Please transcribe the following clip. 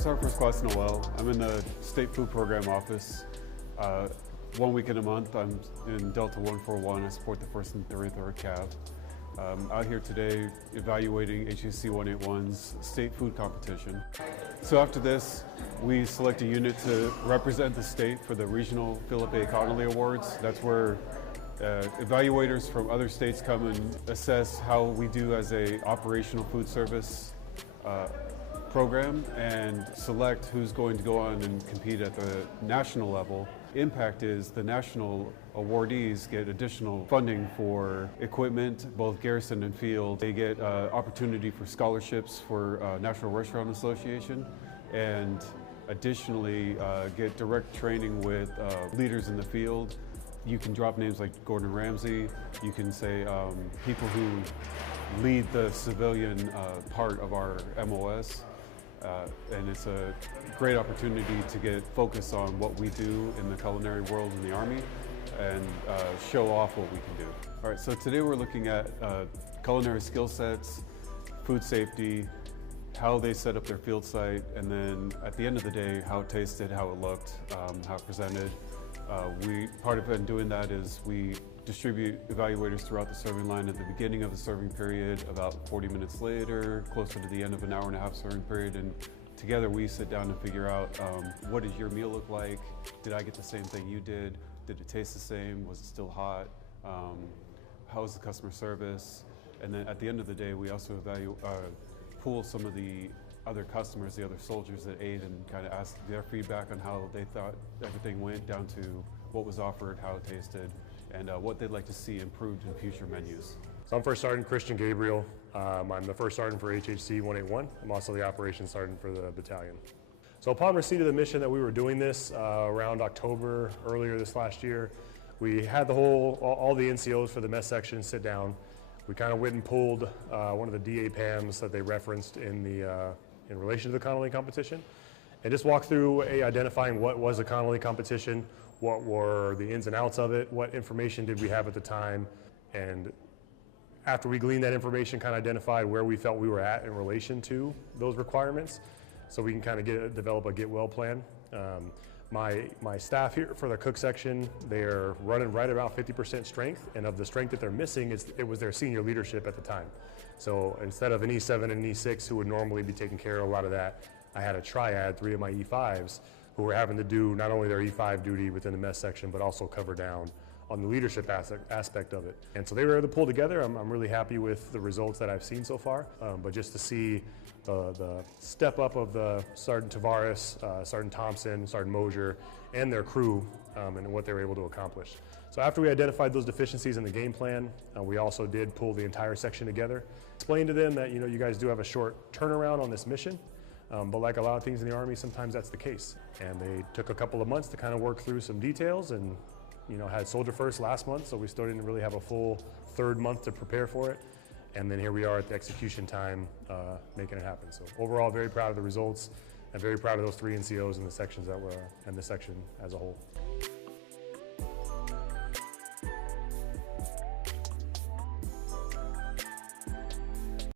Sergeant First Class Noel. I'm in the State Food Program office. 1 week in a month, I'm in Delta 141. I support the 1st and 3rd CAV. Out here today evaluating HAC 181's state food competition. So after this, we select a unit to represent the state for the regional Philip A. Connelly Awards. That's where evaluators from other states come and assess how we do as a operational food service program and select who's going to go on and compete at the national level. Impact is the national awardees get additional funding for equipment, both garrison and field. They get opportunity for scholarships for National Restaurant Association, and additionally get direct training with leaders in the field. You can drop names like Gordon Ramsay. You can say people who lead the civilian part of our MOS. And it's a great opportunity to get focused on what we do in the culinary world in the Army and show off what we can do. All right, so today we're looking at culinary skill sets, food safety, how they set up their field site, and then at the end of the day, how it tasted, how it looked, how it presented. Part of doing that is we distribute evaluators throughout the serving line at the beginning of the serving period, about 40 minutes later, closer to the end of an hour-and-a-half serving period, and together we sit down and figure out what did your meal look like? Did I get the same thing you did? Did it taste the same? Was it still hot? How was the customer service? And then at the end of the day, we also pool some of the other customers, the other soldiers that ate, and kind of ask their feedback on how they thought everything went, down to what was offered, how it tasted, and what they'd like to see improved in future menus. So I'm First Sergeant Christian Gabriel. I'm the First Sergeant for HHC 181. I'm also the Operations Sergeant for the battalion. So upon receipt of the mission that we were doing this around October, earlier this last year, we had all the NCOs for the mess section sit down. We kind of went and pulled one of the DA PAMs that they referenced in relation to the Connelly competition, and just walk through identifying what was a Connelly competition, what were the ins and outs of it, what information did we have at the time, and after we gleaned that information, kind of identified where we felt we were at in relation to those requirements, so we can kind of develop a get well plan. My staff here for the cook section, they're running right about 50% strength, and of the strength that they're missing, it was their senior leadership at the time. So instead of an E7 and an E6 who would normally be taking care of a lot of that, I had a triad, 3 of my E5s, who were having to do not only their E5 duty within the mess section, but also cover down on the leadership aspect of it. And so they were able to pull together. I'm really happy with the results that I've seen so far, but just to see the step up of the Sergeant Tavares, Sergeant Thompson, Sergeant Mosier, and their crew, and what they were able to accomplish. So after we identified those deficiencies in the game plan, we also did pull the entire section together, explain to them that, you guys do have a short turnaround on this mission, but like a lot of things in the Army, sometimes that's the case. And they took a couple of months to kind of work through some details, and had Soldier First last month, so we still didn't really have a full 3rd month to prepare for it. And then here we are at the execution time, making it happen. So overall, very proud of the results, and very proud of those 3 NCOs in the sections and the section as a whole.